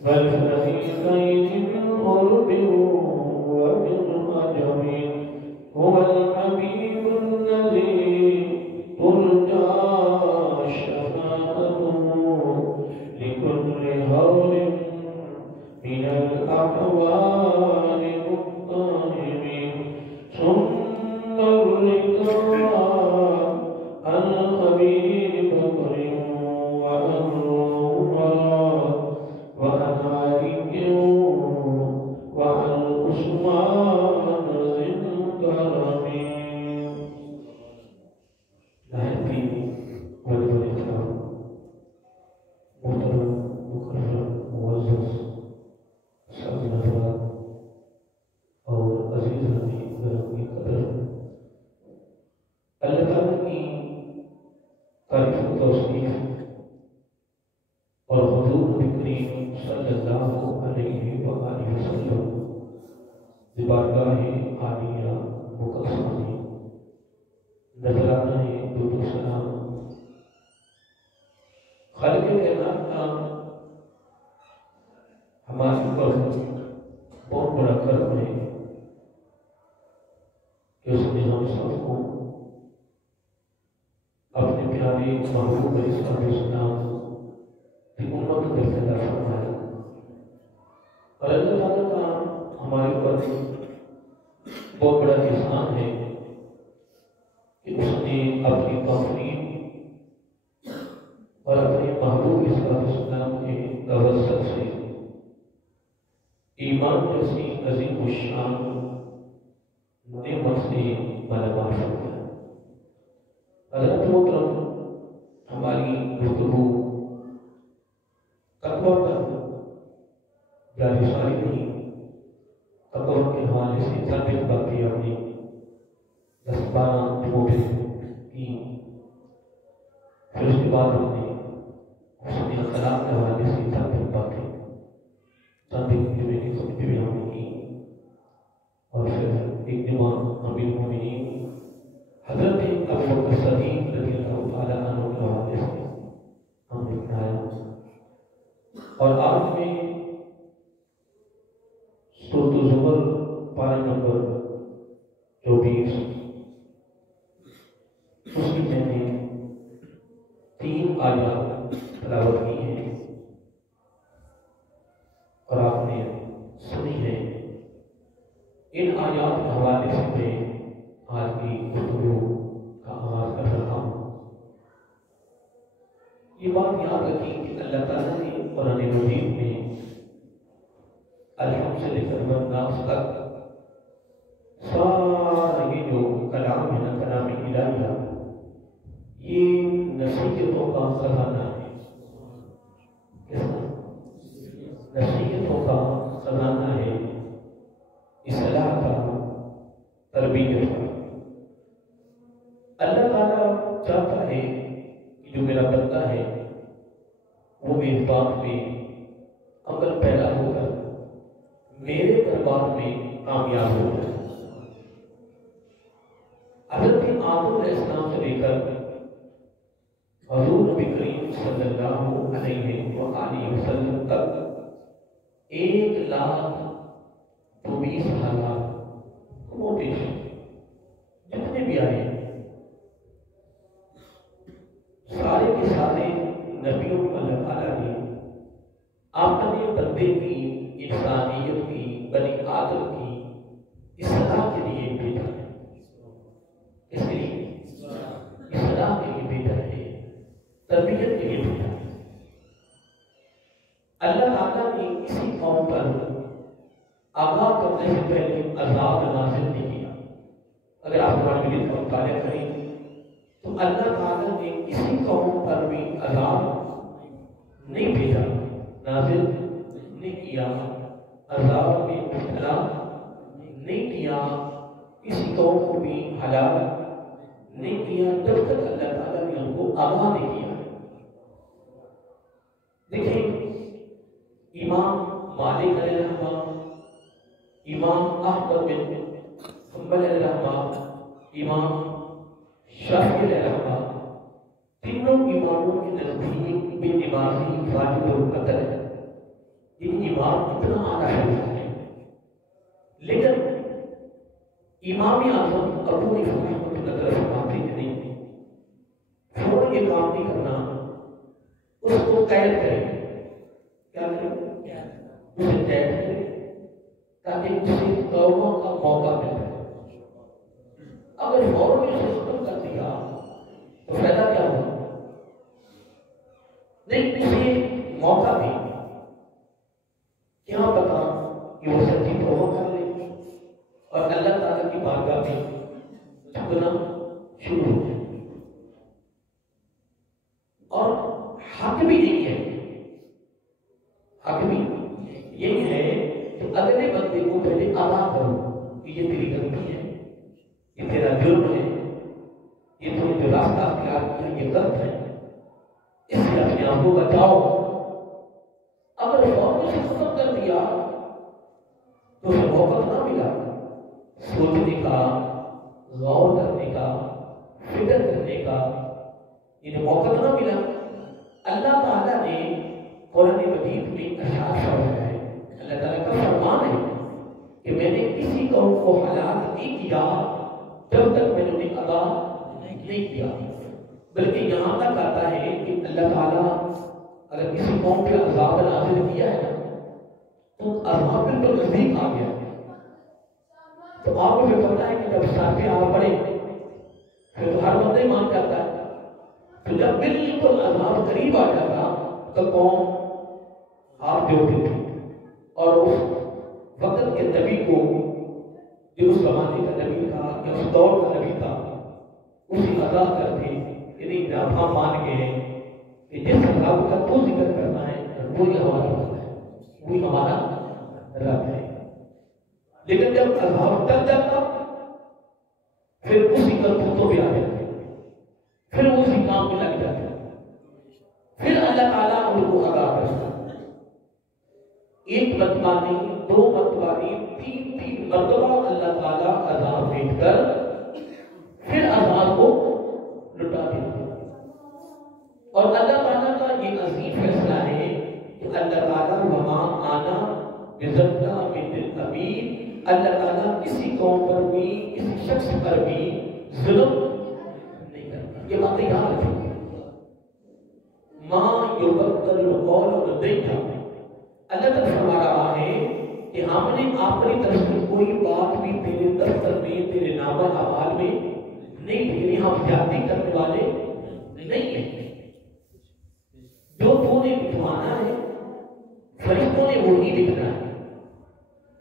والفريقين من قرب ومن عجم هو الحبيب الذي ترجى شفاعته لكل هول من الأحوال مضطرب ثم الرضا عن أبي بكر وعن عمر وعن علي وعن عثمان ذي الكرم. نائبی والدکرام محترم مکرم معزز سب نظرات اور عزیز نبی گرم کی قدر، اللہ تعالیٰ کی تعریف و توصیف اور حضور نبی کریم صلی اللہ علیہ وآلہ وسلم کی بارگاہ عالیہ مقدسہ میں نذرانہ درود و سلام خالق کائنات کا ہمارے اوپر بہت بڑا کرم ہے کہ اس نے ہم سب کو اپنے پیارے محبوب علیہ السلام کی امت میں پیدا فرمایا، اور اللہ تعالیٰ کا ہمارے اوپر بہت بڑا احسان ہے کہ اس نے اپنی توفیق اور اپنے محبوب علیہ السلام کے توسط سے ایمان جیسی عظیم الشان نعمت سے مالامال فرمایا۔ حضرت محترم، ہماری گفتگو تقویٰ پر جاری ساری نہیں، تقویٰ کے حوالے سے ثابت باقی اپنی 10-12 موبائل کی، پھر اس کے بعد ہم نے حسن اخلاق کے حوالے سے ثابت باقی بھی ہم نے کی، اور پھر ایک جمعہ امیر المومنین حضرت ابو بکر صدیق رضی اللہ تعالیٰ عنہ کے حوالے سے ہم نے بنایا، اور آج میں سورۃ الزمر پارہ نمبر 24 اس کی میں نے 3 آیات تلاوت کی ہیں اور آپ نے سنی ہے۔ ان آیات کے حوالے سے میں آج کی گفتگو کا آغاز کر رہا ہوں۔ یہ بات یاد رکھیں کہ اللہ تعالیٰ نے قرآن مجید میں الحمد سے لے کر والناس تک سارے جو کلام ہے نا، کلام الہیہ، یہ نصیحتوں کا خزانہ ہے۔ نصیحتوں کا خزانہ ہے، اصلاح کا، تربیت کا۔ اللہ تعالیٰ چاہتا ہے کہ جو میرا بندہ ہے وہ میری بات میں عمل پیدا ہو کر میرے دربار میں کامیاب ہو جائے۔ حضرت آدم علیہ السلام سے لے کر حضور نبی کریم صلی اللہ علیہ وآلہ وسلم تک 1,20,000 موٹیش جتنے بھی آئے سارے کے سارے نبیوں کو اللہ تعالیٰ نے اپنے بندے کی، انسانیت کی، بنی آدم کی اصلاح کے لیے بھیجا ہے۔ اس لیے اصلاح کے لیے بھیجا ہے، تربیت کے لیے بھیجا ہے۔ اللہ تعالیٰ نے کسی قوم پر آگاہ کرنے سے پہلے عذاب نازل نہیں کیا۔ اگر آپ قرآن مجید کا مطالعہ کریں تو اللہ تعالیٰ نے کسی قوم پر بھی عذاب نہیں بھیجا، نازل نہیں کیا، عذاب میں مبتلا نہیں کیا، کسی قوم کو بھی ہلاک نہیں کیا جب تک اللہ تعالیٰ نے ہم کو آگاہ نہیں کیا۔ دیکھیں، امام مالک علیہ الرحمہ، امام احمد بن حنبل علیہ الرحمہ، امام شافعی علیہ الرحمہ، تینوں اماموں کے نزدیک بے نمازی واجب القتل ہے۔ یہ ایمان اتنا آنا ہوتا ہے، لیکن امام اعظم ابو حنیفہ رحمۃ اللہ تعالیٰ فرماتے ہیں نہیں، فوراً یہ کام نہیں کرنا، اس کو قید کریں، کیا کریں؟ اسے قید کریں تاکہ اسے توبہ کا موقع ملے۔ اگر فوراً اسے ختم کر دیا تو فائدہ کیا ہوا؟ نہیں، اسے موقع بھی، کیا پتا کہ وہ سچی توبہ کر لے اور اللہ تعالیٰ کی بارگاہ میں جھکنا شروع ہو جائے۔ اور حق بھی نہیں ہے، حق بھی یہی ہے کہ اگلے بندے کو پہلے آگاہ کرو کہ یہ تیری غلطی ہے، یہ تیرا جرم ہے، یہ تم نے جو راستہ اختیار کیا یہ غلط ہے، اس سے اپنے آپ کو بچاؤ۔ اگر فوراً سے ختم کر دیا تو پھر موقع نہ ملا سوچنے کا، غور کرنے کا، فکر کرنے کا، یہ موقع نہ ملا۔ اللہ تعالیٰ نے قرآن مجید میں ارشاد فرمایا ہے، اللہ تعالیٰ کا فرمان ہے کہ میں نے کسی قوم کو ہلاک نہیں کیا جب تک میں نے انہیں ادا نہیں کیا، بلکہ یہاں تک آتا ہے کہ اللہ تعالیٰ اگر کسی قوم پہ عذاب نازل کیا ہے تو عذاب بالکل نزدیک آ گیا، تو آپ کو بھی پتا ہے کہ جب سر پہ آ پڑے پھر تو ہر بندہ ہی مان جاتا ہے، تو جب بالکل عذاب قریب آ جاتا تو قوم ہاتھ جوڑتی تھی اور اس وقت کے نبی کو، جو اس زمانے کا نبی تھا یا اس دور کا نبی تھا، اسی ادا کرتے یعنی ہم مان گئے کہ جس عذاب کا تو ذکر کرنا ہے وہی ہمارا رب ہے، وہی ہمارا رب ہے۔ لیکن جب عذاب ٹل جاتا پھر اسی کرتوتوں پہ آ جاتے، پھر اسی کام پہ لگ جاتے، پھر اللہ تعالیٰ ان کو عطا کرتا، ایک مرتبہ نہیں، دو مرتبہ نہیں، تین مرتبہ اللہ تعالیٰ عذاب بھیج کر پھر عذاب کو لٹا دیتا۔ اور اللہ تعالیٰ کا یہ عظیم فیصلہ ہے کہ اللہ تعالیٰ وما آنا بظلام للعبید، اللہ تعالیٰ کسی قوم پر بھی، کسی شخص پر بھی ظلم نہیں کرتا۔ یہ باتیں یاد رکھیں، ماں یبدل القول لدی، اللہ تعالیٰ فرما رہا ہے کہ ہم نے اپنی طرف سے کوئی بات بھی تیرے دفتر میں، تیرے نامہ اعمال میں نہیں لکھی، ہم زیادتی کرنے والے نہیں ہیں۔ جو تو نے لکھوانا ہے فرشتوں نے وہی لکھنا ہے،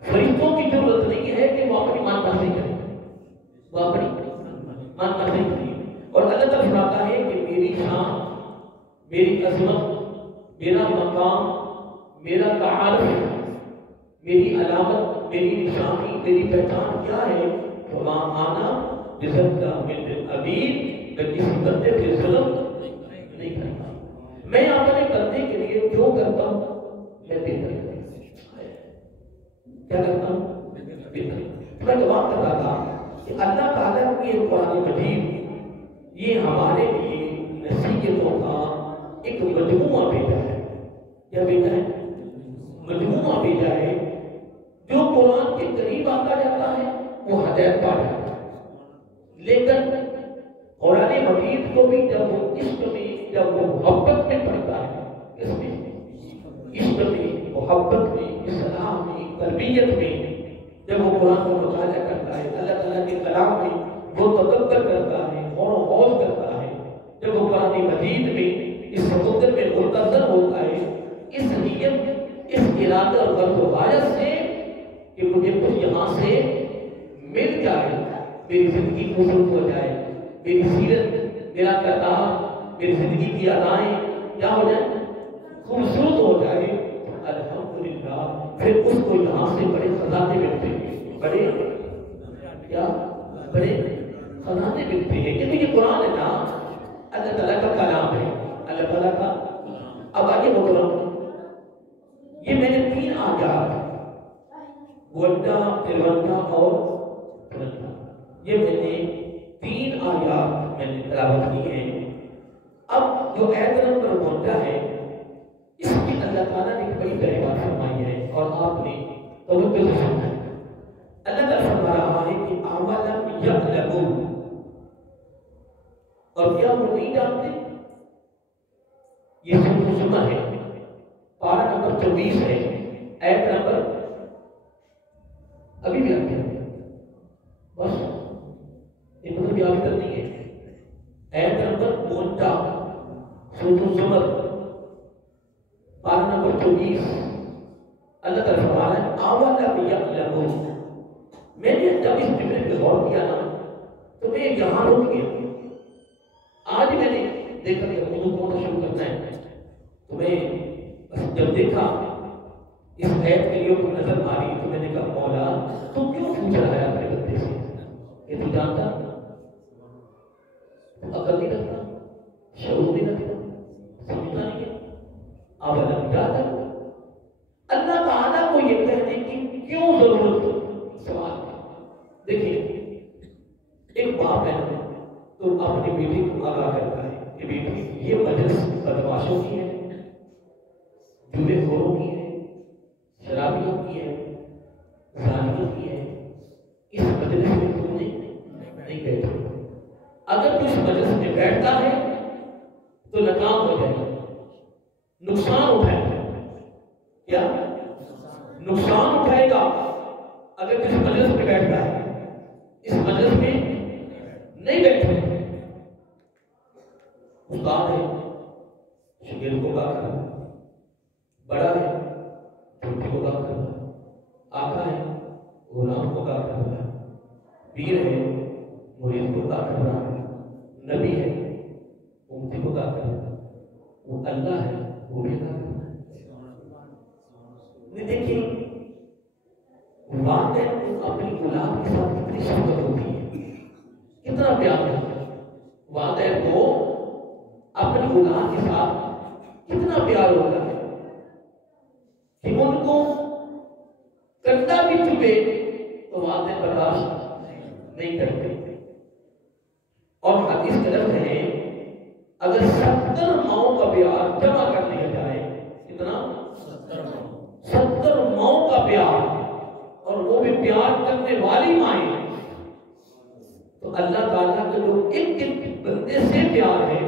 فرشتوں کی ضرورت نہیں ہے کہ وہ اپنی مان مرضی کریں، وہ اپنی مان مرضی کریں۔ اور اللہ تعالیٰ فرماتا ہے کہ میری شان، میری عظمت، میرا مقام، میرا تعارف، میری علامت، میری نشانی، میری پہچان کیا ہے؟ وما آنا بظلام للعبید، میں کسی بندے پہ ظلم نہیں کرتا، میں اپنے بندے کے لیے جو کرتا ہوں میں بہتر کیا کرتا ہوں، میں دعا کر رہا تھا کہ اللہ تعالیٰ کی قرآن مجید یہ ہمارے لیے نصیحتوں کا ایک مجموعہ بھیجا ہے، کیا بھیجا ہے؟ مجموعہ بھیجا ہے، جو قرآن کے قریب آتا جاتا ہے وہ ہدایت پا جاتا ہے، لیکن قرآن مجید کو بھی جب وہ عشق میں، جب وہ محبت میں پڑھتا ہے، اس میں عشق میں، محبت میں، اصلاح میں، تربیت میں، جب وہ قرآن کو مطالعہ کرتا ہے، اللہ تعالیٰ کے کلام میں وہ تدبر کرتا ہے، غور و خوض کرتا ہے، جب وہ قرآن مجید میں اس سمندر میں منتظر ہوتا ہے، اس نیت، اس ارادہ اور غرض و غایت سے کہ مجھے کچھ یہاں سے مل جائے، میری زندگی خوبصورت ہو جائے، میری سیرت، میرا کردار، میری زندگی کی ادائیں کیا ہو جائے، خوبصورت ہو جائے، الحمدللہ پھر اس کو یہاں سے بڑے خزانے ملتے ہیں، بڑے کیا، بڑے خزانے ملتے ہیں، کیونکہ یہ قرآن ہے نا، اللہ تعالیٰ کا کلام ہے، اللہ تعالیٰ کا۔ اب آگے محترم، یہ میں نے 3 آیات 52، 53 اور 54، یہ میں نے 3 آیات میں نے تلاوت کی ہیں۔ اب جو آیت نمبر 52 ہے، اس میں اللہ تعالیٰ نے بڑی پیاری بات فرمائی ہے اور آپ نے توجہ سے سنا ہے. اللہ تعالیٰ فرما رہا ہے کہ اولم یعلموا، اور کیا وہ نہیں جانتے؟ یہ سورۃ الزمر ہے، پارہ نمبر 24 ہے، آیت نمبر ابھی بھی آگے بس یہ مطلب بھی آگے کرنی ہے. آیت نمبر 52 سورۃ الزمر پارہ نمبر 24. اللہ تعالیٰ فرما رہا ہے اولم یعلموا. میں نے جب اس جملے پہ غور کیا نا تو میں یہاں رک گیا. آج میں نے دیکھا کہ اردو کون سا شروع کرنا ہے تو میں بس جب دیکھا اس آیت کے لیے کوئی نظر ماری تو میں نے کہا مولا تو کیوں پوچھ رہا ہے اپنے بندے سے؟ یہ تو جانتا عقل نہیں رکھتا، شعور نہیں رکھتا، سمجھتا نہیں ہے. اولم یعلم، اللہ تعالیٰ کو یہ کہنے کی کیوں ضرورت؟ سوال. دیکھیے ایک باپ ہے تو اپنی بیٹی کو آگاہ کرتا ہے کہ بیٹی یہ مجلس بدماشوں کی ہے، جوئے خوروں کی ہے، شرابیوں کی ہے، زانیوں کی ہے. اس مجلس میں تم نہیں بیٹھے. اگر تو اس مجلس میں بیٹھتا ہے تو ناکام ہو جائے گا، نقصان اٹھائے گا. کیا نقصان اٹھائے گا اگر تو اس مجلس میں بیٹھتا ہے؟ اس مجلس میں نہیں بیٹھے. استاد ہے شگیل کو کہا کرنا، بڑا ہے چھوٹے کو کہا کرنا، آقا ہے غلام کو کہا کرنا، پیر ہے مرید کو کہا کرنا، نبی ہے امتی کو کہا کرنا، وہ اللہ ہے وہ بھی کہا کرنا. دیکھیں والدین کو اپنی اولاد کے ساتھ کتنی شفقت ہوتی ہے، کتنا پیار ہے. والدین کو اپنی اولاد کے ساتھ کتنا پیار ہوتا ہے کہ ان کو کٹا بھی چکے تو والدین برداشت نہیں کرتے. اور حدیث کے لفظ ہے اگر 70 ماؤں کا پیار جمع کر لیا جائے، کتنا؟ 70 ماؤں کا پیار، اور وہ بھی پیار کرنے والی مائیں، تو اللہ تعالیٰ کا جو ایک ایک بندے سے پیار ہے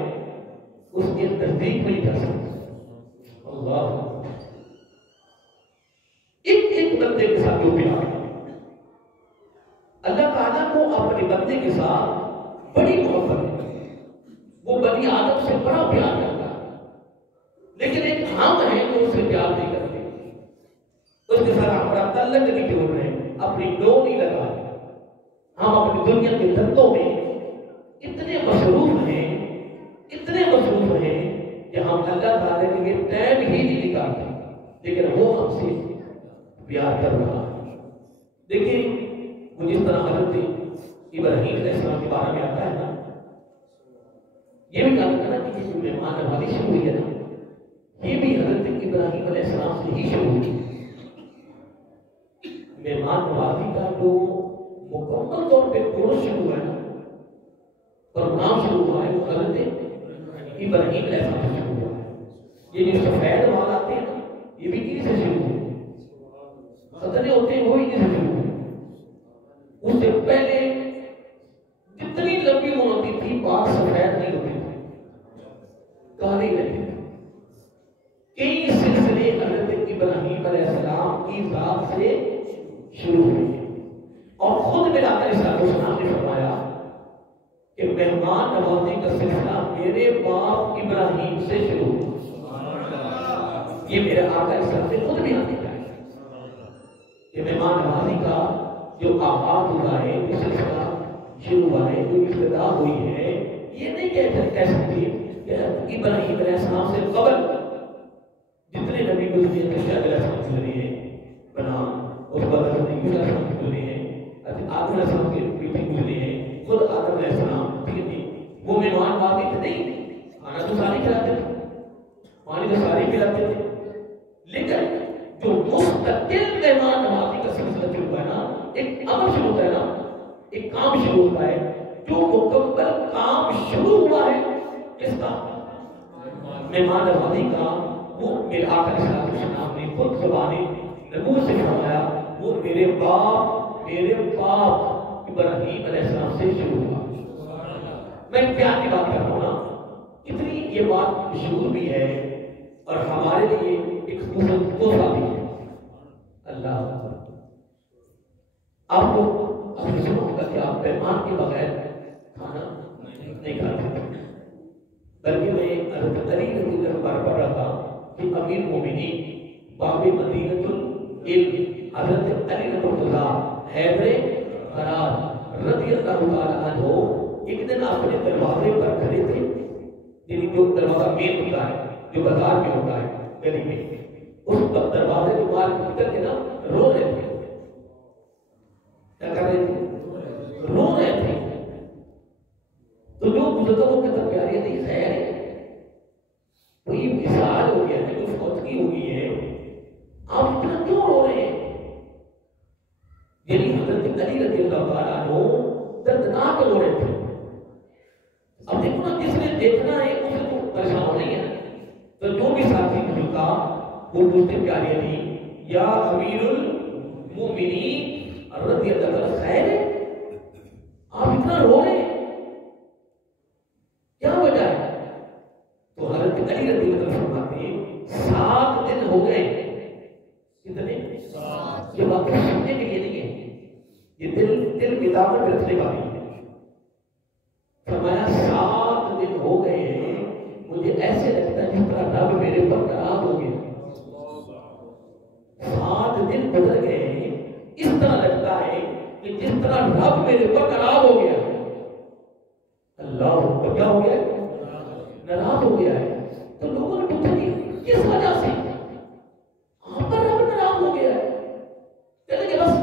اس کے نزدیک نہیں جا سکتا. اللہ ایک ایک بندے کے ساتھ جو پیار ہے، اللہ تعالیٰ کو اپنے بندے کے ساتھ بڑی محبت ہے. وہ بنی آدم سے بڑا پیار کرتا ہے، لیکن ایک ہم ہیں جو اس سے پیار نہیں کرتے. اس کے ساتھ ہمارا تعلق نہیں جوڑ رہے، اپنی ڈو نہیں لگا رہے. ہم اپنی دنیا کے دھندوں میں اتنے مصروف ہیں کہ ہم اللہ تعالیٰ کے لیے ٹائم ہی نہیں نکالتے، لیکن وہ ہم سے پیار کر رہا ہے. دیکھیں وہ جس طرح حضرت ابراہیم علیہ السلام کے بارے میں آتا ہے نا، یہ بھی کہا کرنا کہ یہ مہمان نوازی شروع ہوئی ہے نا، یہ بھی حضرت ابراہیم علیہ السلام سے ہی شروع ہوئی. مہمان نوازی کا جو مکمل طور پہ کورس شروع ہوا ہے نا، پروگرام شروع ہوا ہے، وہ حضرت ابراہیم علیہ السلام سے شروع ہوا ہے. یہ جو سفید وال آتے ہیں نا، یہ بھی کسی سے شروع ہوئے، خطرے ہوتے ہیں وہ ہی سے شروع ہوئے. اس سے پہلے جتنی لمبی عمر ہوتی تھی بات سفید نہیں ہوتی تھی، کالی رہتی تھی. کئی سلسلے حضرت ابراہیم علیہ السلام کی ذات سے شروع ہوئے. اور خود میرا علیہ السلام نے فرمایا کہ مہمان نوازی کا سلسلہ میرے باپ ابراہیم سے شروع ہوا. یہ میرے آقا اسلام سے خود بھی آنے جائے کہ مہمان نوازی کا جو آغاز ہوا ہے، جو سلسلہ شروع ہوا ہے، جو ابتدا ہوئی ہے، یہ نہیں کہہ سکتے کہ ابراہیم علیہ السلام سے قبل جتنے نبی گزرے ہیں، شاید علیہ السلام گزرے ہیں بنا، اس بعد حضرت عیسیٰ علیہ السلام گزرے ہیں، آدم علیہ السلام کے بیٹے گزرے ہیں، خود آدم علیہ السلام، ٹھیک ہے، وہ مہمان نوازی تھے نہیں، کھانا تو سارے کھلاتے تھے، پانی تو سارے پلاتے تھے، لیکن جو مستقل مہمان نوازی کا سلسلہ شروع ہوا ہے نا، ایک عمل شروع ہوتا ہے نا، ایک کام شروع ہوتا ہے، جو مکمل کام شروع ہوا ہے کس کا؟ مہمان نوازی کا. وہ میرے آقا علیہ السلام نے خود زبان نبوت سے فرمایا وہ میرے باپ ابراہیم علیہ السلام سے شروع ہوا. میں کیا کی بات کر رہا ہوں نا، اتنی یہ بات مشہور بھی ہے اور ہمارے لیے ایک خوبصورت تحفہ بھی ہے. اللہ آپ کو اپنی سنو ہوگا کہ آپ مہمان کے بغیر کھانا نہیں کھاتے، بلکہ میں حضرت علی رضی اللہ عنہ پڑھ رہا تھا کہ امیر المومنین باب مدینۃ العلم حضرت علی رضی اللہ حیدر قرار رضی اللہ تعالی عنہ ایک دن اپنے دروازے پر کھڑے تھے، یعنی جو دروازہ مین ہوتا ہے جو بازار میں ہوتا ہے گلی میں، اس دروازے کے باہر نکل کے نا رو رہے تھے. کیا کر رہے تھے؟ رو رہے تھے. تو جو گزرتا وہ کہتا پیاری نہیں خیر ہے، کوئی مثال ہو گیا ہے، کوئی فوتگی ہو گئی ہے، آپ اتنا کیوں رو رہے ہیں؟ یعنی حضرت علی رضی اللہ تعالیٰ عنہ دردناک رو رہے تھے. اب دیکھو نا جس نے دیکھنا ہے اسے تو پریشان ہو نہیں ہے. تو جو بھی ساتھی جھکا وہ پوچھتے پیارے علی یا امیر المومنین رضی اللہ تعالیٰ خیر ہے، آپ اتنا رو رہے ہیں، کیا وجہ ہے؟ تو حضرت علی رضی اللہ عنہ فرماتے ہیں 7 دن ہو گئے. کتنے؟ 7. یہ بات سننے کے لیے نہیں ہے، یہ دل کی دامن میں رکھنے والی ہے. فرمایا 7 دن ہو گئے ہیں، مجھے ایسے لگتا ہے جس طرح رب میرے پر ناراض ہو گیا. 7 دن گزر گئے ہیں، اس طرح لگتا ہے کہ جس طرح رب میرے پر ناراض ہو گیا. اللہ کیا ہو گیا؟ ناراض ہو گیا ہے. تو لوگوں نے پوچھا کہ کس وجہ سے آپ پر رب ناراض ہو گیا ہے؟ کہتے کہ بس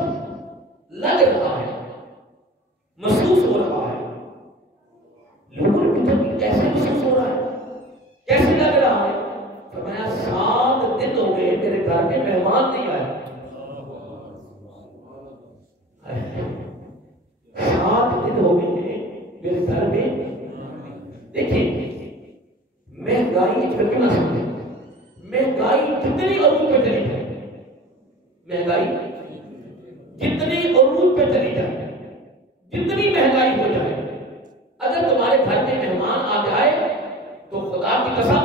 لگ رہا ہے، محسوس ہو رہا ہے. لوگوں نے پوچھا کہ کیسے محسوس ہو رہا ہے، کیسے لگ رہا ہے؟ فرمایا 7 دن ہو گئے میرے گھر میں مہمان نہیں آئے. 7 دن ہو گئے ہیں میرے گھر میں. دیکھیں مہنگائی نہ سمجھے، مہنگائی جتنی عروج پہ چلی جائے، مہنگائی جتنی عروج پہ چلی جائے، جتنی مہنگائی ہو جائے، اگر تمہارے گھر میں مہمان آ جائے تو خدا کی قسم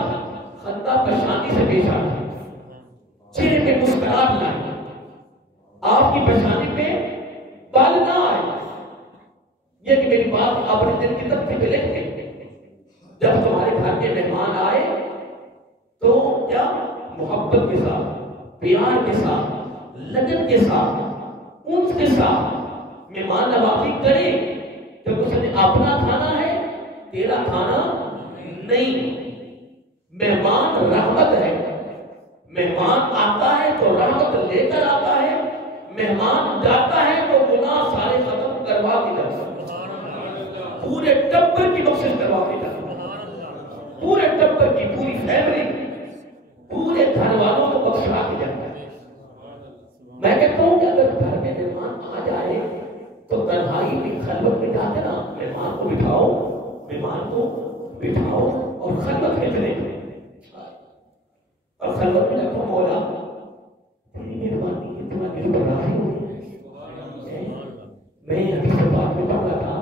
خندہ پریشانی سے پیش آئے، چہرے پہ مسکراہٹ لائے، آپ کی پریشانی پہ بال نہ آئے. یہ کہ میری بات اپنے دل کی تختی پہ لکھ کے جب تمہارے گھر کے مہمان آئے تو کیا محبت کے ساتھ، پیار کے ساتھ، لگن کے ساتھ، انس کے ساتھ مہمان نوازی کرے. جب اس نے اپنا کھانا ہے تیرا کھانا نہیں. مہمان رحمت ہے، مہمان آتا ہے تو رحمت لے کر آتا ہے، مہمان جاتا ہے تو گناہ سارے ختم کروا کے جاتا ہے، پورے ٹبر کی بخشش کروا کے جاتا ہے، پورے ٹبر کی پوری فیملی پورے گھر والوں کو بخشا کے جاتا ہے. میں کہتا ہوں کہ اگر گھر میں مہمان آ جائے تو تنہائی میں خلوت میں جاتے نا، مہمان کو بٹھاؤ، مہمان کو بٹھاؤ اور خلوت میں چلے اور خلوت میں رکھو مولا تیری مہربانی ہے، تمہیں میرے پر راضی ہو. میں حدیث پاک میں پڑھ رہا تھا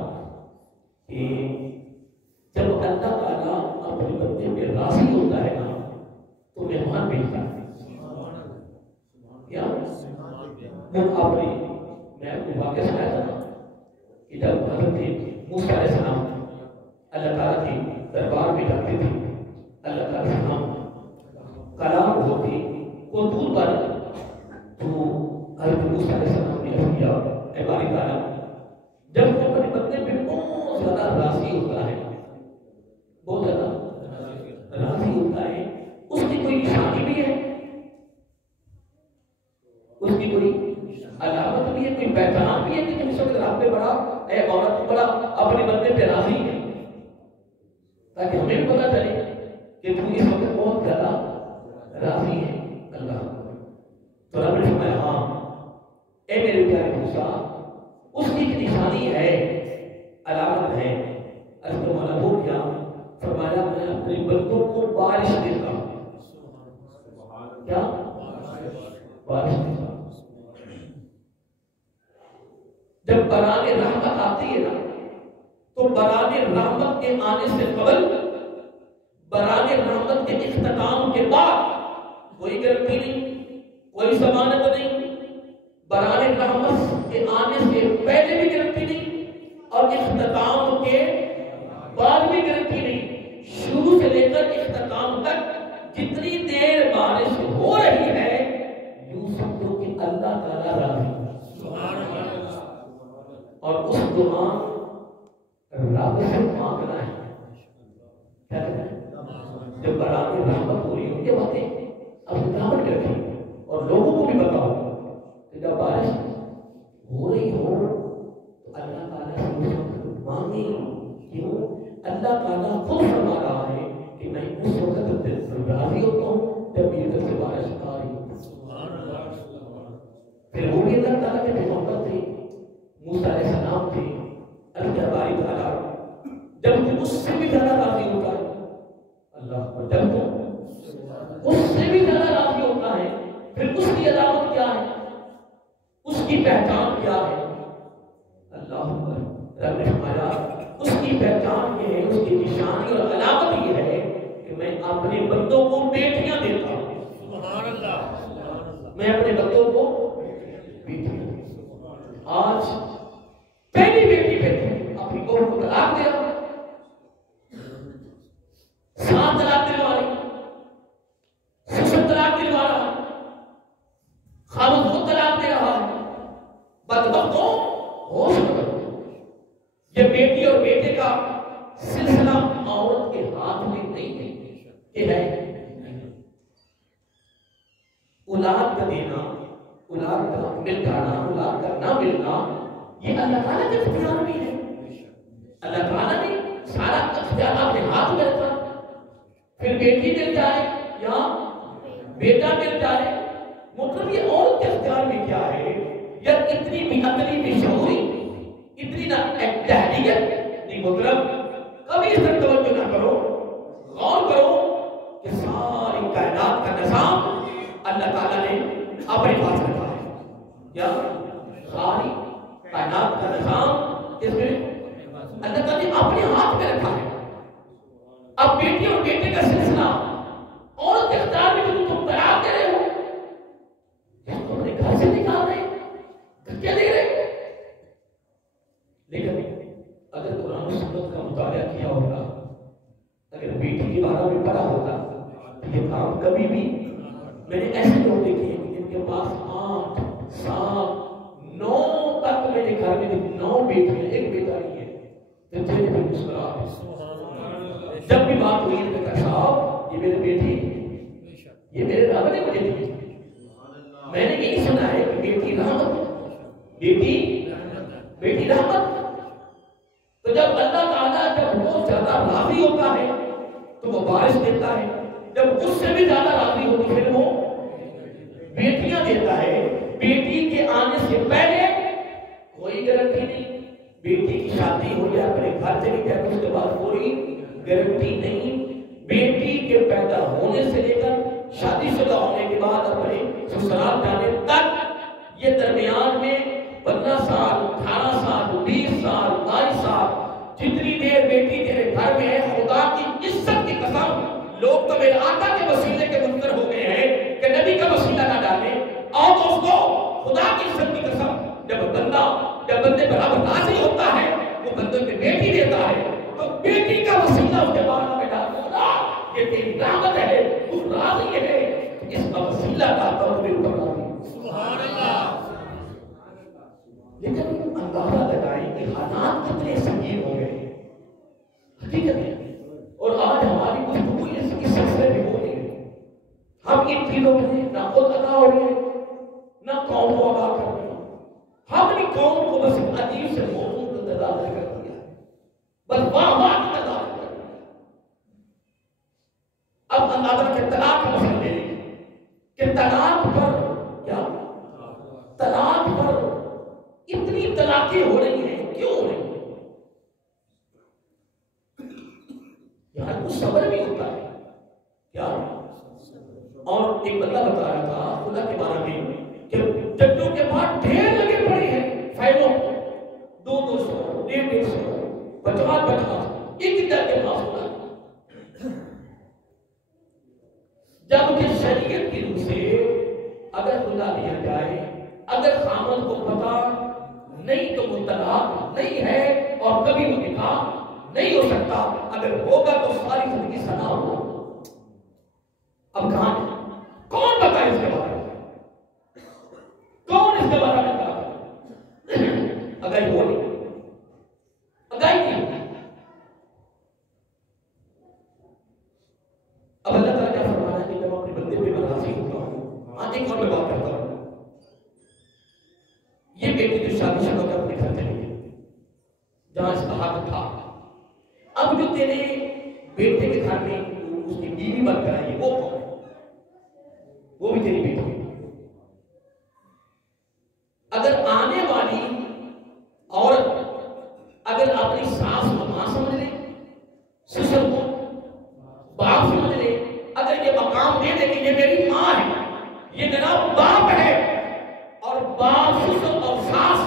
کہ جب اللہ تعالیٰ اپنے بندے پہ راضی ہوتا ہے نا تو مہمان بھیجتا ہے. کیا وہ آپ نے میں آپ کو واقعہ سنایا تھا نا کہ جب حضرت موسیٰ علیہ السلام اللہ تعالیٰ کی دربار میں جاتے تھے، اللہ تعالیٰ السلام کلام ہوتی کو دور پر تو حضرت موسیٰ علیہ السلام نے عرض کیا اے باری تعالیٰ جب وہ اپنے بندے پہ بہت زیادہ راضی ہوتا ہے، بہت زیادہ راضی ہوتا ہے، اس کی کوئی نشانی بھی ہے، اس کی کوئی علامت بھی ہے، کوئی پہچان بھی ہے کہ تم اس وقت رب پہ بڑا اے عورت بڑا اپنے بندے پہ راضی ہے، تاکہ ہمیں پتہ چلے کہ تم اس وقت بہت زیادہ راضی ہے. اللہ تو رب نے فرمایا ہاں اے میرے پیارے موسیٰ اس کی ایک نشانی ہے، علامت ہے. اس کو مانا ہو کیا؟ فرمایا میں اپنے بندوں کو بارش دیتا ہوں. تو بران رحمت کے آنے سے قبل، بران رحمت کے اختتام کے بعد کوئی گارنٹی نہیں، کوئی ضمانت نہیں. بران رحمت کے آنے سے پہلے بھی گارنٹی نہیں اور اختتام کے بعد بھی گارنٹی نہیں. شروع سے لے کر اختتام تک جتنی دیر بارش ہو رہی ہے یوں سمجھو کہ اللہ تعالیٰ راضی اور اس دعا رب سے مانگنا ہے. کیا کہنا ہے؟ جب برآمد رحمت ہو رہی ہو یہ باتیں اب دعوت کرتی اور لوگوں کو بھی بتاؤ کہ جب بارش ہو رہی ہو تو اللہ تعالیٰ سے مانگیں. کیوں؟ اللہ تعالیٰ خود فرما رہا ہے کہ میں اس وقت راضی ہوتا ہوں جب میری طرف سے بارش آ رہی ہو. پھر وہ بھی اللہ تعالیٰ کے پیغمبر تھے، موسیٰ علیہ السلام تھے. اللہ باری تعالیٰ جب کہ اس سے بھی زیادہ راضی ہوتا ہے، اللہ جب اس سے بھی زیادہ راضی ہوتا ہے. پھر اس کی علامت کیا ہے، اس کی پہچان کیا ہے؟ اللہ رب نے فرمایا اس کی پہچان یہ ہے، اس کی نشانی اور علامت یہ ہے کہ میں اپنے بندوں کو بیٹیاں دیتا ہوں. سبحان اللہ. میں اپنے بندوں کو بیٹیاں دیتا ہوں. آج پہلی بیٹی پہ اپنی قوم کو طلاق دیا، 7 طلاق دلوا رہی، 6 طلاق دلوا رہا، خامد کو طلاق دے رہا ہے. بدبختوں ہوش کرو، یہ بیٹی اور بیٹے کا سلسلہ عورت کے ہاتھ میں نہیں ہے. یہ ہے اولاد کا دینا، اولاد کا مل جانا، اولاد کا نہ ملنا، یہ اللہ تعالیٰ کے اختیار میں ہے. اللہ تعالیٰ نے سارا اختیار اپنے ہاتھ میں رکھا. پھر بیٹی مل جائے یا بیٹا مل جائے، مطلب یہ عورت کے اختیار میں کیا ہے؟ یا اتنی بھی عقلی بھی شعوری، اتنی نہ اہلیت نہیں. مطلب کبھی اس پر توجہ نہ کرو، غور کرو کہ ساری کائنات کا نظام اللہ تعالیٰ نے اپنے پاس رکھا ہے. یا ساری کائنات کا نظام اس میں اللہ تعالیٰ نے اپنے ہاتھ میں رکھا ہے. اب بیٹی اور بیٹے کا سلسلہ عورت کے اختیار میں جو تم طلاق دے رہے ہو، تم اپنے گھر سے نکال رہے دھکے دے رہے. لیکن اگر قرآن و سنت کا مطالعہ کیا ہوگا، اگر بیٹی کے بارے میں پڑھا ہوتا تو یہ کام کبھی بھی، میں نے ایسے لوگ دیکھے ہیں کہ ان کے پاس 8 7 9 تک میرے گھر میں 9 بیٹیاں، ایک بیٹا نہیں ہے. پھر مسکراتے جب بھی بات ہوئی تو کہا صاحب یہ میرے بیٹی، یہ میرے رب نے مجھے دی. میں نے یہی سنا ہے کہ بیٹی رحمت، بیٹی رحمت. تو جب اللہ تعالیٰ جب بہت زیادہ راضی ہوتا ہے تو وہ بارش دیتا ہے، جب اس سے بھی زیادہ راضی ہو تو پھر وہ بیٹیاں دیتا ہے. بیٹی کے آنے سے پہلے کوئی گارنٹی نہیں. بیٹی کی شادی ہو یا اپنے گھر چلی جائے اس کے بعد کوئی گارنٹی نہیں. بیٹی کے پیدا ہونے سے لے کر شادی شدہ ہونے کے بعد اپنے سسرال جانے تک یہ درمیان میں 15 سال 18 سال 20 سال 22 سال جتنی دیر بیٹی تیرے گھر میں ہے، خدا کی عزت کی قسم لوگ تو میرے آقا کے وسیلے کے منکر ہو گئے ہیں کہ نبی کا وسیلہ نہ ڈالیں. اور دوستو خدا کی عزت کی قسم جب بندے برابر راضی ہوتا ہے وہ بندے کو بیٹی دیتا ہے تو بیٹی کا وسیلہ اس کے بارے میں ڈالتا، یہ تیری رحمت ہے، تو راضی ہے، اس کا وسیلہ ڈالتا ہوں میرے اوپر راضی. سبحان اللہ. لیکن اندازہ لگائیں کہ حالات کتنے سنگین ہو گئے حقیقت ہے. اور آج ہماری گفتگو اس سلسلے میں ہو رہی ہے. ہم ان چیزوں میں نہ خود ادا ہو رہے ہیں نہ قوم کو ادا کر رہے ہیں. ہم نے قوم کو بس عجیب سے موضوع کو تداخل کر دیا ہے، بس واہ واہ کی تداخل کر دیا. اب اندازہ کہ طلاق کا مسئلہ لے لیں کہ طلاق پر کیا، طلاق پر اتنی طلاقیں ہو رہی ہیں، کیوں ہو رہی ہیں؟ یہاں کچھ صبر بھی ہوتا ہے کیا. اور ایک بندہ بتا رہا تھا خدا کے بارے میں کہ ججوں کے بعد ڈھیر لگے پڑے ہیں فائلوں 200 150 50 ایک در کے پاس ہونا. جب کہ شریعت کی روح سے اگر خدا لیا جائے، اگر خامد کو پتا نہیں تو وہ طلاق نہیں ہے اور کبھی وہ نکاح نہیں ہو سکتا. اگر ہوگا تو ساری زندگی سنا ہو. اب کہاں کون بتائے اس کے بارے میں؟ کون اس کے بارے میں بتائے؟ اگر ہو نہیں اگائی نہیں. اب اللہ تعالیٰ کیا فرمانا ہے کہ جب اپنے بندے پہ میں راضی ہوتا ہوں. آج ایک اور میں بات کرتا ہوں. یہ بیٹی جو شادی شدہ ہو کر اپنے گھر چلی گئی جہاں اس کا حق تھا. اب جو تیرے بیٹے کے گھر میں اس کی بیوی بن کر آئی وہ کون ہے؟ وہ بھی تیری بیٹی ہے. اگر آنے والی عورت اگر اپنی ساس کو ماں سمجھ لے، سسر کو باپ سمجھ لے، اگر یہ مقام دے دے کہ یہ میری ماں ہے، یہ میرا باپ ہے، اور باپ سسر اور ساس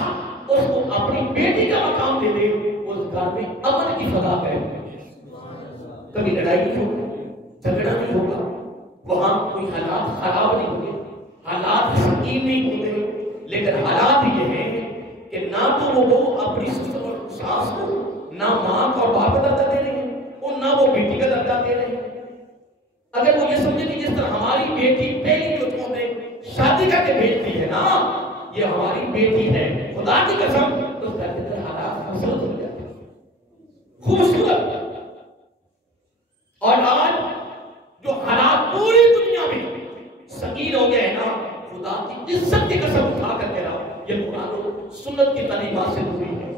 اس کو اپنی بیٹی کا مقام دے دے، اس گھر میں امن کی فضا کرے. کبھی لڑائی نہیں ہوگی، جھگڑا نہیں ہوگا، وہاں کوئی حالات خراب نہیں ہوں گے، حالات سنگین نہیں ہوں گے. لیکن حالات یہ ہیں کہ نہ تو وہ اپنی سسر اور ساس کو نہ ماں کا اور باپ کا درجہ دے رہے ہیں اور نہ وہ بیٹی کا درجہ دے رہے ہیں. اگر وہ یہ سمجھے کہ جس طرح ہماری بیٹی پہلی جو تم نے شادی کر کے بھیجتی ہے نا، یہ ہماری بیٹی ہے، خدا کی قسم، تو اس کے حالات خوبصورت ہو جاتے ہیں. خوبصورت. اور آج جو حالات پوری دنیا میں سنگین ہو گئے ہیں نا، خدا کی عزت کی قسم اٹھا کر کہہ رہا ہوں، یہ قرآن و سنت کی تعلیمات سے دوری ہے.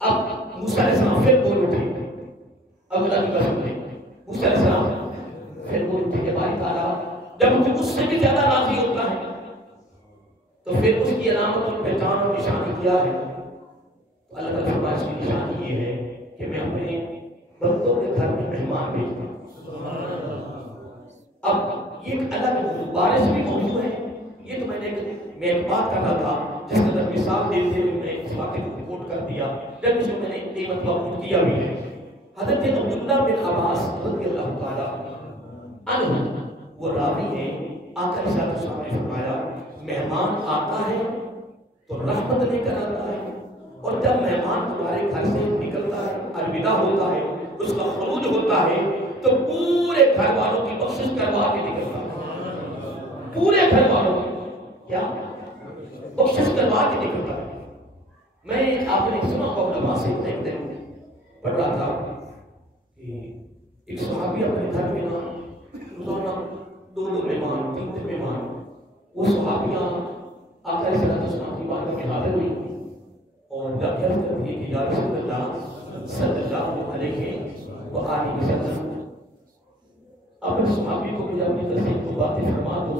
اب موسیٰ علیہ السلام پھر بول اٹھے. اب اللہ کی قسم ہے موسیٰ علیہ السلام پھر بول اٹھے کہ باری تعالیٰ جب تو اس سے بھی زیادہ راضی ہوتا ہے تو پھر اس کی علامت اور پہچان اور نشانی کیا ہے؟ تو اللہ تعالیٰ فرمایا اس کی نشانی یہ ہے کہ میں اپنے بندوں کے گھر میں مہمان بھیجتا ہوں. اب یہ ایک الگ بارے سے بھی موضوع ہے. یہ تو میں ایک بات کر رہا تھا جس کے اندر مثال دیتے ہوئے میں اس واقعے کو کوٹ کر دیا، جب اس کو میں نے ایک مرتبہ کوٹ کیا بھی ہے. حضرت عبداللہ بن عباس رضی اللہ تعالیٰ عنہ وہ راوی ہیں، آقا صلی اللہ علیہ وسلم نے فرمایا مہمان آتا ہے تو رحمت لے کر آتا ہے، اور جب مہمان تمہارے گھر سے نکلتا ہے، الوداع ہوتا ہے، اس کا خروج ہوتا ہے، تو پورے گھر والوں کی بخشش کروا کے نکلتا ہے. پورے گھر والوں کی کیا بخشش کروا کے نکلتا ہے. میں آپ نے سنا ہوگا علماء سے ایک دن پڑھ رہا تھا کہ ایک صحابی اپنے گھر میں نا روزانہ 2 مہمان 3 مہمان، وہ صحابیاں آقا صلی اللہ علیہ وسلم کی بارگاہ میں حاضر ہوئی اور جب کیا کرتی ہے کہ یا رسول اللہ صلی اللہ علیہ وآلہ وسلم اپنے صحابی کو کہ اپنی تصدیق کو باتیں فرما دو،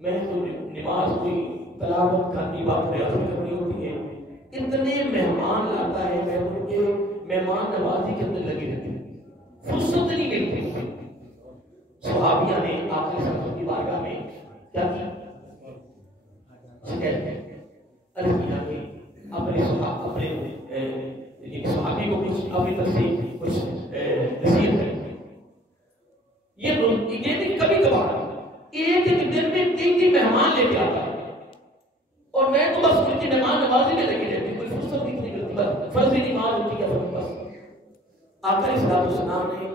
میں تو نماز کوئی تلاوت کرنی بات ریاضت کرنی ہوتی ہے، اتنے مہمان لاتا ہے، میں ان کے مہمان نوازی کے اندر لگی رہتی ہوں، فرصت نہیں ملتی. صحابیہ نے آخری سفر کی بارگاہ میں کیا کی؟ شکایت عرض کیا کہ اپنے صحابی کو کچھ اپنی طرف سے کچھ نصیحت کریں. یہ دن کبھی کبھار ایک دن میں 3 مہمان لے کے آتا ہے اور میں تو بس ان کی مہمان نوازی میں لگی رہتی، کوئی فرصت نہیں ملتی، بس فرضی نماز ہوتی ہے بس. آقا علیہ الصلوۃ والسلام نے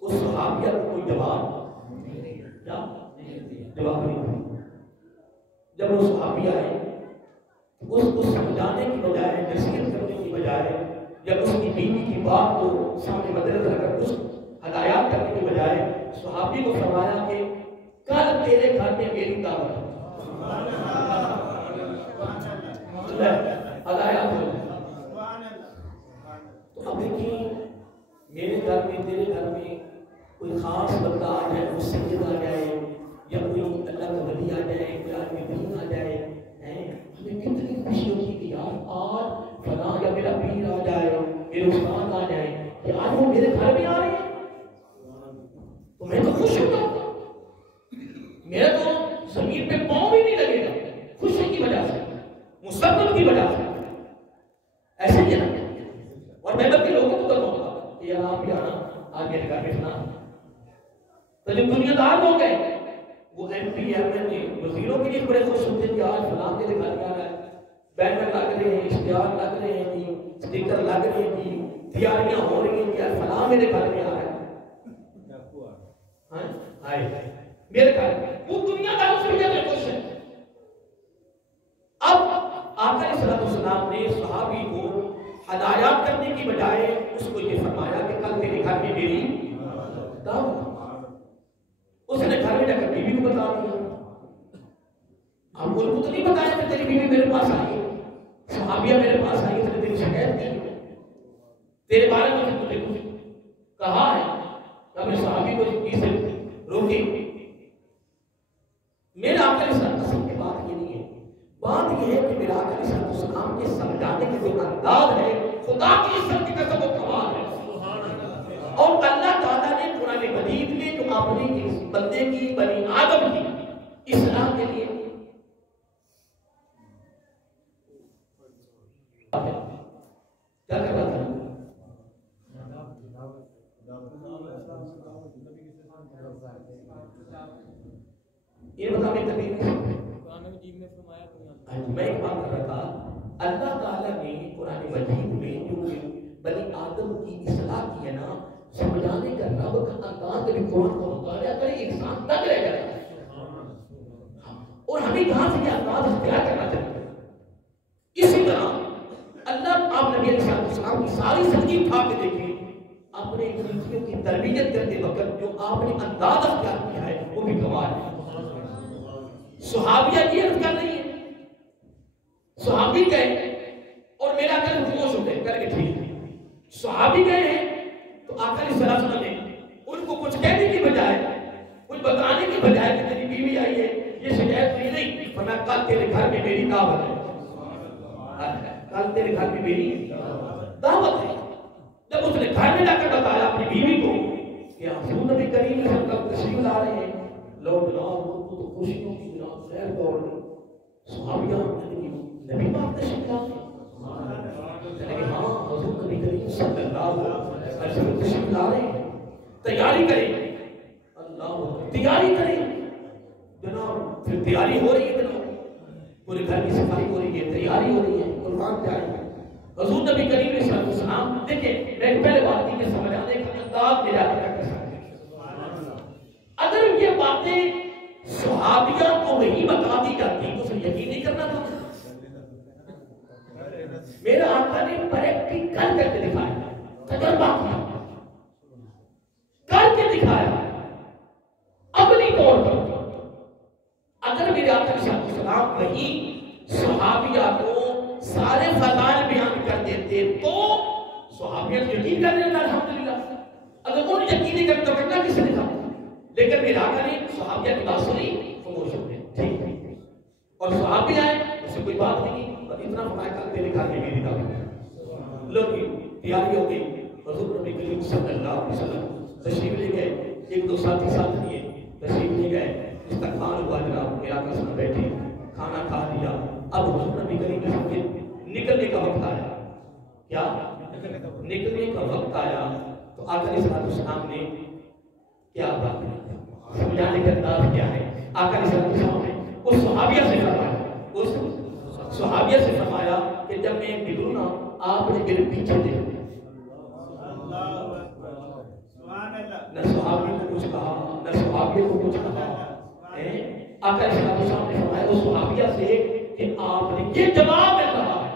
اس صحابیہ کو کوئی جواب نہیں دیا. جب وہ صحابی آئے اس کو سمجھانے کی بجائے، نصیحت کرنے کی بجائے، جب اس کی بیوی کی بات کو سامنے مدنظر رکھ کر کچھ ہدایات کرنے کی بجائے صحابی کو فرمایا کہ کل تیرے گھر میں میری دعوت ہے. تو اب دیکھیں میرے گھر میں تیرے گھر میں کوئی خاص بندہ آ جائے، کوئی سید آ جائے یا کوئی اللہ کا ولی آ جائے، کوئی آدمی دین آ جائے، ہمیں کتنی خوشی ہوتی ہے کہ یار آج فلاں یا میرا پیر آ جائے، میرے استاد آ جائے، کہ آج وہ میرے گھر میں آ رہے ہیں تو میں تو خوش ہوتا ہوں. میرا تو زمین پہ پاؤں بھی نہیں لگے گا خوشی کی وجہ سے، مسبت کی بھی آنا آج میرے گھر میں سنا تو جو دنیا دار لوگ ہیں وہ M P M L A وزیروں کے لیے بڑے خوش ہوتے ہیں کہ آج فلاں کے گھر آ رہا ہے، بینر لگ رہے ہیں، اشتہار لگ رہے ہیں جی، اسٹیکر لگ رہے ہیں جی، تیاریاں ہو رہی ہیں کہ آج فلاں میرے گھر میں آ رہا ہے۔ میرے گھر وہ دنیا داروں سے بھی خوش ہے۔ اب آقا علیہ السلام نے صحابی کو ہدایات کرنے کی بجائے اس کو یہ فرمایا کہ کل تیرے گھر میں میری دعوت۔ اس نے گھر میں جا کر بیوی کو بتا دیا، ہم کو تو نہیں بتایا کہ تیری بیوی میرے پاس آئی ہے، صحابیہ میرے پاس آئی ہے، تو نے تیری شکایت کی تیرے بارے میں تجھے کچھ کہا ہے؟ ہمیں صحابی کو اس سے روکی۔ میرا آقا علیہ السلام کی بات یہ نہیں ہے، بات یہ ہے کہ میرا آقا علیہ السلام کے سمجھانے کے جو انداز ہے خدا کی عزت کی قسم و کمال ہے۔ اور اللہ تعالیٰ نے قرآن مجید میں جو اپنے اس بندے کی بنی آدم کی اصلاح کے لیے کیا کر رہا تھا؟ یہ بتا میں کبھی میں ایک بات کر رہا تھا، اللہ تعالیٰ نے قرآن مجید میں جو بنی آدم کی اصلاح کی ہے نا، سمجھانے کا رب کا انداز بھی قرآن کو مطالعہ کرے انسان تک رہ جاتا ہے، اور ہمیں کہاں سے یہ انداز اختیار کرنا چاہیے۔ اسی طرح اللہ آپ نبی علیہ السلام کی ساری زندگی اٹھا کے دیکھیں، اپنے بیٹیوں کی تربیت کرتے وقت جو آپ نے انداز اختیار کیا ہے وہ بھی کمال ہے۔ صحابیہ یہ عرض کر رہی ہے، صحابی گئے اور میرا دل خوش ہو گئے کر کے ٹھیک، صحابی گئے ہیں تو آقا علیہ السلام نے ان کو کچھ کہنے کی بجائے، کچھ بتانے کی بجائے کہ تیری بیوی آئی ہے یہ شکایت نہیں، فرمایا کل تیرے گھر میں میری دعوت ہے، کل تیرے گھر میں میری دعوت ہے۔ جب اس نے گھر میں جا کر بتایا اپنی بیوی کو کہ حضور نبی کریم صلی اللہ علیہ وسلم تشریف لا رہے ہیں، لوگ جناب ان کو تو خوشیوں کی جناب خیر دور رہے، صحابیہ نبی پاک تشریف لا رہے ہیں، ہاں حضور نبی کریم صلی اللہ علیہ وسلم تشریف لا رہے ہیں، تیاری کریں، اللہ تیاری کریں جناب۔ پھر تیاری ہو رہی ہے جناب، پورے گھر کی صفائی ہو رہی ہے، تیاری ہو رہی ہے، قربان تیاری ہے۔ حضور نبی کریم علیہ السلام دیکھیں، میں پہلے بات کی کہ سمجھانے کا انداز میرا کر سکتے ہیں۔ اگر یہ باتیں صحابیہ کو نہیں بتا دی جاتی تو اسے یقین نہیں کرنا تھا۔ میرا آقا نے پریکٹیکل کر کے دکھایا، تجربہ کیا، کر کے دکھایا عملی طور پر۔ اگر میرے آقا علیہ السلام وہی صحابیہ کو سارے فضائل بیان کر دیتے تو صحابیہ یقین کر لینا الحمدللہ، اگر وہ یقین نہیں کرتے تو کرنا کس نے تھا؟ لیکن میرے آقا نے صحابیہ کی بات سنی، خاموش ہو گئے، ٹھیک، اور صحابی آئے اس سے کوئی بات نہیں، اور اتنا فرمایا کل تیرے گھر میں میری دعوت۔ لوگ تیاری ہو گئی، حضور نبی کریم صلی اللہ علیہ وسلم تشریف لے گئے، ایک دو ساتھی ساتھ لیے تشریف لے گئے، استقبال ہوا جناب، میرے آقا سے بیٹھے، کھانا کھا لیا۔ اب حضور نبی کریم کے نکلنے کا وقت آیا، کیا نکلنے کا وقت آیا تو آقا علیہ السلام نے کیا بات ہے، سمجھانے کا انداز کیا ہے؟ آقا علیہ السلام نے اس صحابیہ سے فرمایا، اس صحابیہ سے فرمایا کہ جب میں ملوں نا آپ نے میرے پیچھے دیکھنا، نہ صحابی کو کچھ کہا نہ صحابیہ کو کچھ کہا۔ آقا علیہ السلام نے فرمایا اس صحابیہ سے کہ آپ نے یہ جواب مل رہا ہے،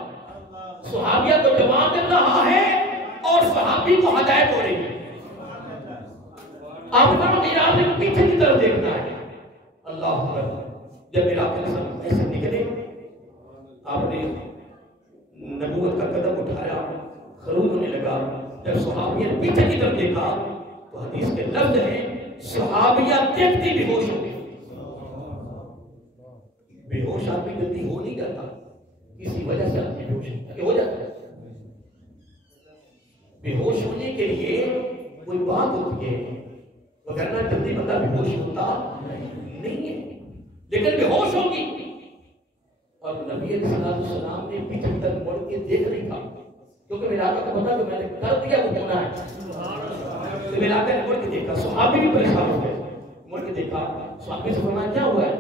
صحابیہ کو جواب مل رہا ہے اور صحابی کو ہدایت ہو رہی ہے۔ آپ آپ نے پیچھے کی طرف دیکھنا ہے۔ اللہ اکبر۔ جب میرا آقا علیہ السلام ایسے نکلے، آپ نے نبوت کا قدم اٹھایا، خروج ہونے لگا، جب صحابیہ نے پیچھے کی طرف دیکھا تو حدیث کے لفظ ہیں صحابیہ دیکھتی بے ہوش ہو گئی۔ بے ہوش آدمی جلدی ہو نہیں جاتا، کسی وجہ سے آدمی بے ہوش ہو جاتا ہے۔ بے ہوش ہونے کے لیے کوئی بات ہوتی ہے، وگرنہ جلدی بندہ بے ہوش ہوتا نہیں ہے، لیکن بے ہوش ہوگی۔ اور نبی علیہ السلام نے پیچھے تک مڑ کے دیکھ نہیں کہا، کیونکہ میرا آقا کو پتا جو میں نے کر دیا وہ ہونا ہے. تو میرا آقا نے مڑ کے دیکھا, صحابی بھی پریشان ہو گئے, مڑ کے دیکھا, صحابی سے فرمایا کیا ہوا ہے؟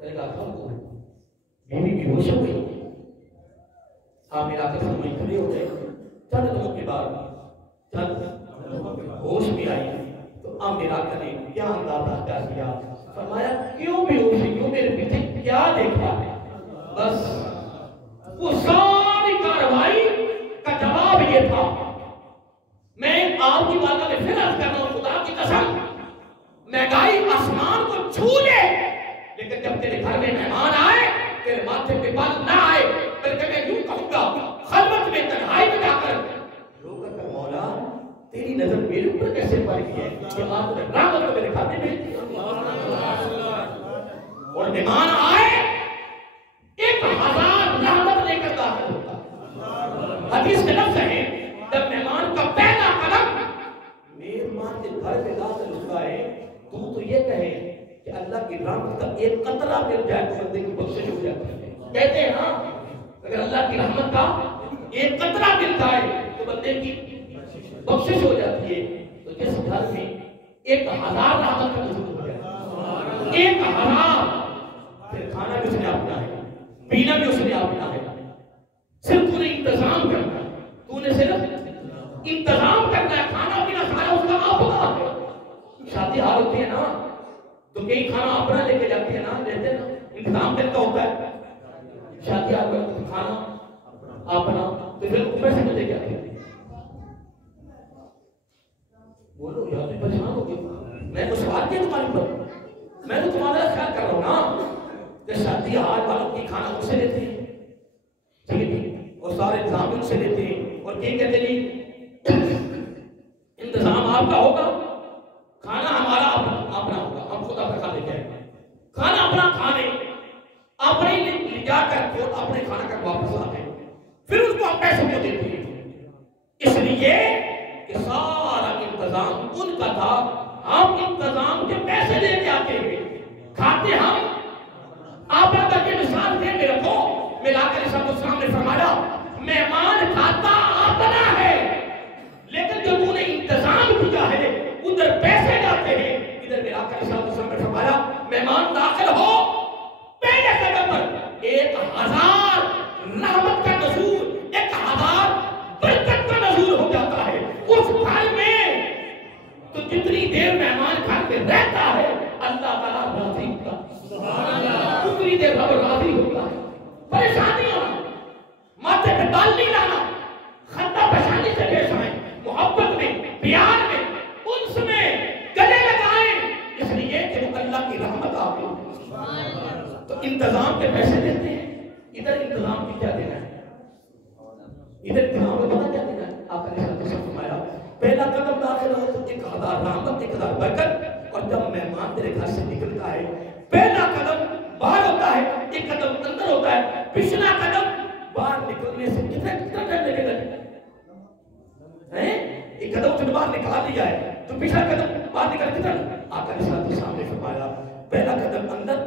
میں نے کہا کو بیوی بے ہوش ہو گئی. آپ میرا آقا فرمائی کھڑے ہو گئے. چند لوگوں کے بعد چند ہوش بھی آئی. تو آپ میرا آقا نے کیا اندازہ کر دیا, فرمایا کیوں بے ہوشی, کیوں میرے پیچھے کیا دیکھا ہے؟ بس وہ ساری کارروائی کا جواب یہ تھا. میں آپ کی باتوں میں پھر عرض کرنا ہوں, خدا کی قسم مہنگائی آسمان کو چھو لے, لیکن جب تیرے گھر میں مہمان آئے تیرے ماتھے پہ بال نہ آئے, بلکہ میں یوں کہوں گا خلوت میں تنہائی میں جا کر رو کر مولا تیری نظر میرے اوپر کیسے پڑ گئی ہے, یہ آپ نے رحمت کو میرے کھاتے میں اور مہمان آئے 1000 رحمت لے کر داخل ہوتا. حدیث کے لفظ ہے جب مہمان کا پہلا قدم مہمان کے گھر میں داخل ہوتا ہے تو یہ کہے کہ اللہ کی رحمت کا ایک قطرہ مل جائے تو بندے کی بخشش ہو جاتی ہے. کہتے ہیں ہاں اگر اللہ کی رحمت کا ایک قطرہ مل جائے تو بندے کی بخشش ہو جاتی ہے. تو جس گھر میں 1000 رحمت کا نزول ہو جائے 1000, پھر کھانا بھی اس نے اپنا ہے, پینا بھی اس نے اپنا ہے, صرف تو نے انتظام کرنا ہے, تو نے صرف انتظام کرنا ہے, کھانا پینا سارا اس کا اپنا ہے. شادی حال ہوتی ہے نا تو کئی کھانا اپنا لے کے جاتی ہے نا, لیتے نا, انتظام دن کا ہوتا ہے. شادی حال میں کھانا اپنا تو پھر اوپر سے مجھے کیا ہے بولو یار بھی پریشان ہو گئی. میں تو سوال کیا تمہارے پر, میں تو تمہارا خیال کر رہا ہوں نا کہ شادی حال والوں کی کھانا اس سے لیتے ہیں ٹھیک ہے, اور سارے انتظام ان سے لیتے ہیں, اور کہیں کہتے ہیں انتظام آپ کا ہوگا, کھانا ہمارا اپنا ہوگا, ہم خود اپنا کھانے کے آئے, کھانا اپنا کھانے اپنے لے جا کر وہ اپنے کھانا کر واپس آتے ہیں, پھر اس کو ہم پیسے کو دیتے ہیں. اس لیے کہ سارا انتظام ان کا تھا, ہم انتظام کے پیسے لے کے آتے ہیں, کھاتے ہم آپ اگر کے مثال دے کے رکھو. میرا آقا علیہ السلام نے فرمایا مہمان کھاتا اپنا ہے, لیکن جو تو نے انتظام کیا ہے ادھر پیسے جاتے ہیں, ادھر میرا آقا علیہ السلام نے فرمایا مہمان داخل ہو پہلے قدم پر 1000 رحمت کا نزول, 1000 برکت کا نزول ہو جاتا ہے اس گھر میں. تو جتنی دیر مہمان گھر میں رہتا ہے اللہ تعالیٰ راضی ہوتا ہے, اتنی دیر رب راضی ہوتا ہے. پریشانی ہونا, ماتھے پہ بال نہیں لانا, خطہ پریشانی سے پیش آئیں, محبت میں, پیار میں, انس میں گلے لگائیں, اس لیے کہ وہ اللہ کی رحمت آ گئی. تو انتظام کے پیسے دیتے ہیں, ادھر انتظام کی کیا دینا ہے, ادھر انتظام کو پتا کیا دینا ہے. آپ نے فرمایا پہلا قدم داخل ہو تو 1000 رحمت 1000 برکت, اور جب مہمان تیرے گھر سے نکلتا ہے پہلا قدم باہر ہوتا ہے, ایک قدم اندر ہوتا ہے, پچھلا قدم باہر نکلنے سے کتنا ٹائم لگے گا, ایک قدم سے باہر نکال دیا ہے تو پچھلا قدم باہر نکل کتنا. آقا علیہ السلام نے فرمایا پہلا قدم اندر,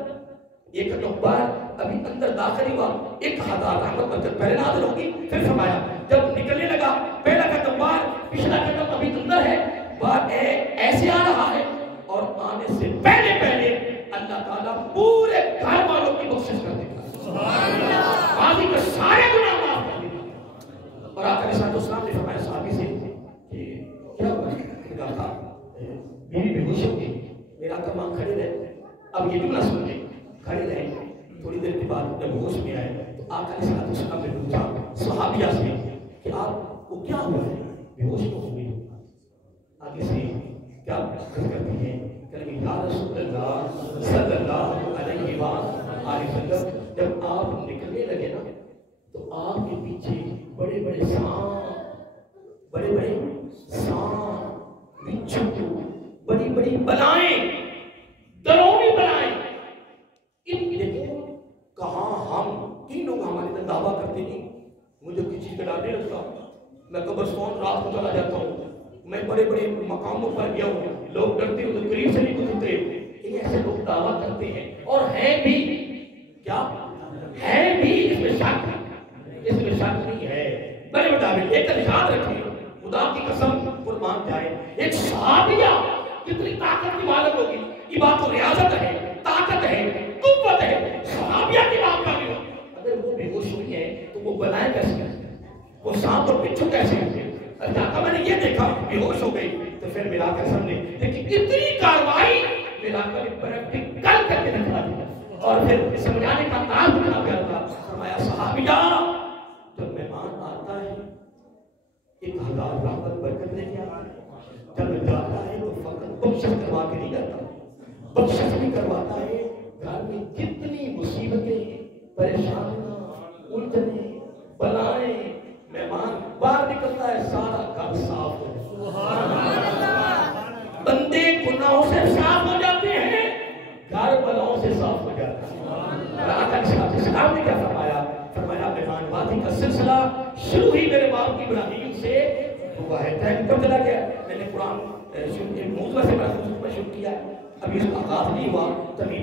ایک قدم باہر, ابھی اندر داخل ہوا 1000 رحمت برکت پہلے نازل ہوگی. پھر فرمایا جب نکلنے لگا پہلا قدم باہر, پچھلا قدم ابھی اندر ہے, باہر ایسے آ رہا ہے, اور آنے سے پہلے اللہ تعالیٰ پورے گھر والوں کی بخشش کر دے گا, آدمی کے سارے گناہ معاف کر دے گا. اور آقا علیہ السلام نے فرمایا صحابی سے کہ کیا ہوا, کہا تھا بیوی بے ہوش ہو گئی. میرا آقا وہاں کھڑے رہے, اب یہ جملہ سن لیں, کھڑے رہے, تھوڑی دیر کے بعد جب ہوش میں آئے تو آقا علیہ السلام نے پوچھا صحابیہ سے کہ آپ کو کیا ہوا ہے, بے ہوش ہو گئی. آگے سے کیا کرتی ہیں, کہ یا رسول اللہ صلی اللہ علیہ وسلم, جب آپ نکلنے لگے نا تو آپ کے پیچھے بڑے بڑے سان, بچھو, بڑی بڑی بلائیں, ڈراؤنی بلائیں. لیکن کہاں ہم تین لوگ ہمارے اندر دعویٰ کرتے نہیں, مجھے کسی چیز کا ڈر نہیں لگتا, میں قبرستان رات کو چلا جاتا ہوں, میں بڑے بڑے مقاموں پر گیا ہوں, لوگ ڈرتے ہوں تو قریب سے نہیں گزرتے. ایسے لوگ دعویٰ کرتے ہیں, اور ہیں بھی کیا ہے بھی, اس میں شک نہیں ہے. بڑے بڑے ایک قسم قربان جائے، ایک صحابیہ کتنی طاقت کی مالک ہوگی، یہ بات تو ریاضت ہے، طاقت ہے، قوت ہے، صحابیہ کی بات کر رہی ہو، اگر وہ بے ہوش ہوئی ہے تو وہ بلائیں کیسے ہیں، وہ سانپ اور بچھو کیسے ہیں؟ اللہ میں نے یہ دیکھا بے ہوش ہو گئی تو پھر میرا کر سامنے لیکن اتنی کاروائی میرا کر پریکٹیکل کر کے رکھا دیا اور پھر سمجھانے کا کام کرنا پڑا تھا. فرمایا صحابیہ جب مہمان آتا ہے 1000 رحمت برکت لے کے آتا ہے، جب جاتا ہے تو فقط بخشش کروا کے نہیں جاتا، بخشش بھی کرواتا ہے. گھر میں جتنی مصیبتیں، پریشانیاں، الجھنیں، بلائیں، مہمان باہر نکلتا ہے سارا گھر صاف ہو جاتا ہے. بندے گناہوں سے صاف ہو جاتے ہیں، گھر بلاؤں سے صاف ہو جاتا ہے. اسلام نے کیا فرمایا؟ فرمایا مہمان بازی کا سلسلہ شروع ہی میرے باپ کی ابراہیم سے ہوا ہے. ٹائم پر چلا گیا، میں نے قرآن موضوع سے بڑا شروع کیا، ابھی اس کا آغاز نہیں ہوا، تبھی